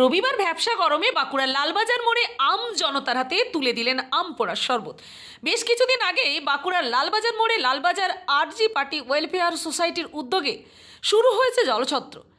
রবিবার ব্যবসা গরমে বাঁকুড়ার লালবাজার মোড়ে আম জনতার হাতে তুলে দিলেন আম পোড়ার শরবত। বেশ কিছুদিন আগে বাঁকুড়ার লালবাজার মোড়ে লালবাজার আরজি পার্টি ওয়েলফেয়ার সোসাইটির উদ্যোগে শুরু হয়েছে জলছত্র।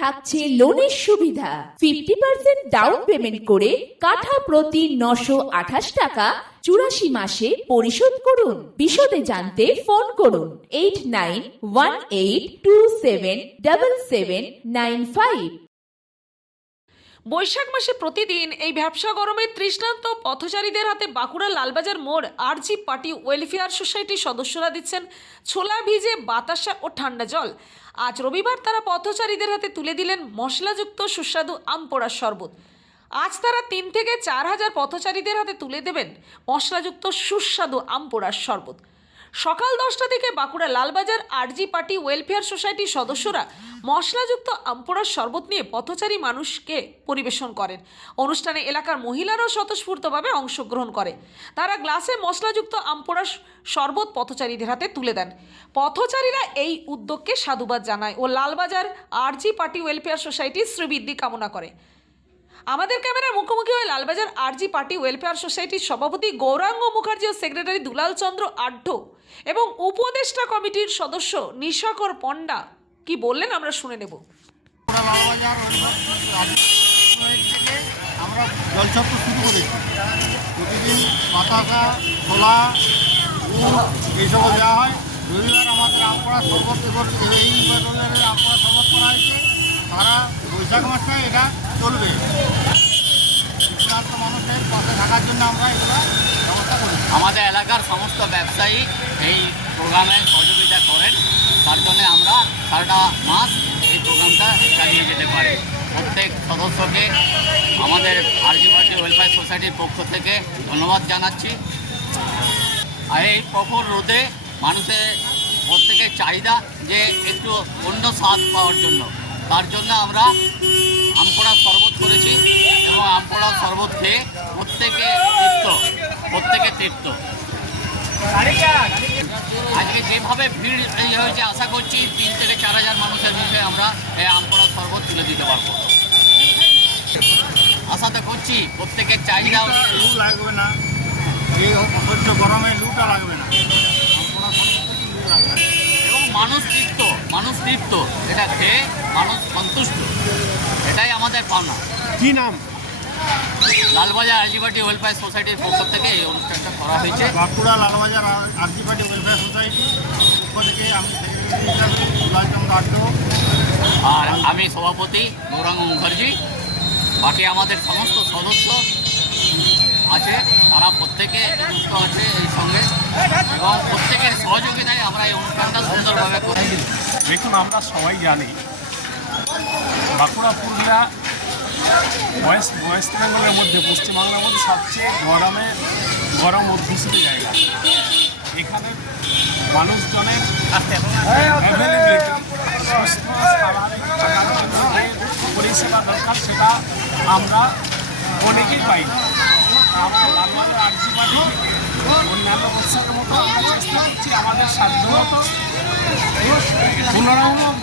থাকছে লোনের সুবিধা। ফিফটি পার্সেন্ট ডাউন পেমেন্ট করে কাঠা প্রতি নশো আঠাশ টাকা চুরাশি মাসে পরিশোধ করুন। বিশদে জানতে ফোন করুন eight nine one eight two seven double seven nine five Baishakh মাসে প্রতিদিন এই ব্যবসা গরমে তৃষ্ণান্ত পথচারীদের হাতে বাঁকুড়া লালবাজার মোড় আরজি পার্টি ওয়েলফেয়ার সোসাইটির সদস্যরা দিচ্ছেন ছোলা ভিজে বাতাসা ও ঠান্ডা জল। আজ রবিবার তারা পথচারীদের হাতে তুলে দিলেন মশলাযুক্ত সুস্বাদু আম পোড়ার শরবত। আজ তারা তিন থেকে চার হাজার পথচারীদের হাতে তুলে দেবেন মশলাযুক্ত সুস্বাদু আম পোড়ার শরবত। সকাল দশটা থেকে Bankura Lalbazar, RG party welfare সোসাইটির সদস্যরা মশলাযুক্ত আমপোড়ার শরবত নিয়ে পথচারী মানুষকে পরিবেশন করেন। অনুষ্ঠানে এলাকার মহিলারাও স্বতঃস্ফূর্তভাবে অংশগ্রহণ করে। তারা গ্লাসে মশলাযুক্ত আমপোড়ার শরবত পথচারীদের হাতে তুলে দেন। পথচারীরা এই উদ্যোগকে সাধুবাদ জানায় ও লালবাজার, আরজি পার্টি ওয়েলফেয়ার সোসাইটির শ্রীবৃদ্ধি কামনা করে। আমাদের ক্যামেরার মুখোমুখি হয়ে লালবাজার আরজি পার্টি ওয়েলফেয়ার সোসাইটির সভাপতি গৌরাঙ্গ মুখার্জি ও সেক্রেটারি দুলাল চন্দ্র আড্ড এবং উপদেষ্টা কমিটির সদস্য নিশাকর পণ্ডা। কি বললেন আমরা শুনে নেব। আমরা জলছত্র শুরু করেছি। প্রতিদিন বাতাসা ছোলা এইসব দেওয়া হয়। রবিবার আমাদের আমপড়া শরবত এবার এই রবিবারে আমপড়া শরবত করা হয়েছে। সারা বৈশাখ মাসটায় এটা চলবে। মানুষের পাশে থাকার জন্য আমরা এটা ব্যবস্থা করেছি আমাদের এলাকার সমস্ত ব্যবসায়ী এই প্রোগ্রামে সহযোগিতা করেন। তার জন্য আমরা সারাটা মাস এই প্রোগ্রামটা চালিয়ে যেতে পারি। প্রত্যেক সদস্যকে, আমাদের আরজি পার্টি ওয়েলফেয়ার সোসাইটির পক্ষ থেকে ধন্যবাদ জানাচ্ছি। আর এই প্রখর রোদে মানুষের প্রত্যেকের চাহিদা যে একটু অন্য স্বাদ পাওয়ার জন্য। তার জন্য আমরা আমপোড়া শরবত করেছি এবং আমপোড়া শরবত খেয়ে প্রত্যেকে তৃপ্ত প্রত্যেকে তৃপ্ত। আজকে যেভাবে ভিড় এই হয়েছে, আশা করছি তিন থেকে চার হাজার মানুষের মুখে আমরা এই আমপোড়া শরবত তুলে দিতে পারব। আশা তো করছি প্রত্যেকের চাহিদা লু লাগবে না। এই অসহ্য গরমে লুটা লাগবে না আমপড়া শরবতে লু লাগবে না এবং মানুষ তৃপ্ত মানুষ তৃপ্ত এটা খেয়ে মানুষ সন্তুষ্ট। এটাই আমাদের পাওনা। কি নাম? লালবাজার আলজিবাটি ওয়েলফেয়ার সোসাইটির পক্ষ থেকে এই অনুষ্ঠানটা করা হয়েছে। Bankura Lalbazar RG party welfare society পক্ষ থেকে আমি আর আমি সভাপতি গৌরাঙ্গ মুখার্জি। বাকি আমাদের সমস্ত সদস্য আছে তারা প্রত্যেকে যুক্ত আছে এই সঙ্গে। এবং সহযোগিতায় আমরা এই অনুষ্ঠানটা সুন্দরভাবে করি দেখুন, আমরা সবাই জানি বাঁকুড়া, পুরুলিয়া, ওয়েস্ট ওয়েস্ট বেঙ্গলের মধ্যে, পশ্চিমবাংলার মধ্যে সবচেয়ে গরমে গরম অধ্যুষিত জায়গা এখানে মানুষজনের পরিষেবা দরকার, সেটা আমরা অনেকেই পাই না। আমরা লালবাজার আরজি পার্টি অন্যান্য উৎসবের মতো আমরা চেষ্টা সাধ্য। মতো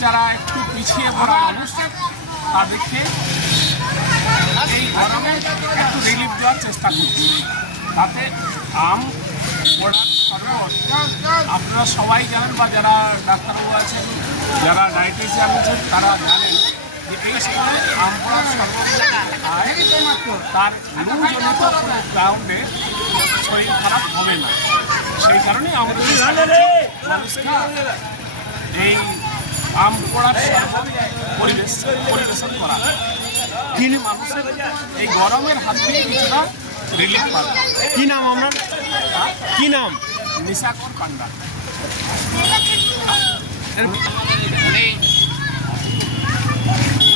যারা একটু পিছিয়ে পড়া মানুষ, তাদেরকে এই গরমে একটু রিলিফ দেওয়ার চেষ্টা করছি। তাতে আম পড়ার আপনারা সবাই জানেন বা যারা ডাক্তারবাবু আছেন, যারা ডায়েটিশিয়ান আছেন, তারা জানেন যে এই সময় আম পড়ার শরবত তার লুজনিত গ্রাউন্ডে শরীর খারাপ হবে না। সেই কারণেই আমাদের এই আম পড়ার পরিবেশ পরিবেশন করা তিনি মানুষের এই গরমের হাত থেকে কিছুটা রিলিফ পাবে কি নাম আমার কি নাম নিশাকর পান্ডা উনি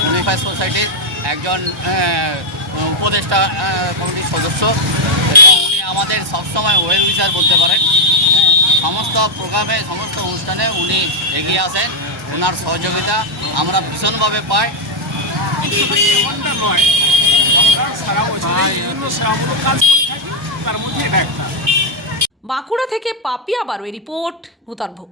ওয়েলফেয়ার সোসাইটির একজন উপদেষ্টা কমিটির সদস্য এবং উনি আমাদের সবসময় ওয়েল উইচার বলতে পারেন। সমস্ত প্রোগ্রামে, সমস্ত অনুষ্ঠানে উনি এগিয়ে আসেন। ওনার সহযোগিতা আমরা ভীষণভাবে পাই। বাঁকুড়া থেকে পাপিয়া বারোয় রিপোর্ট ভূতার ভোর।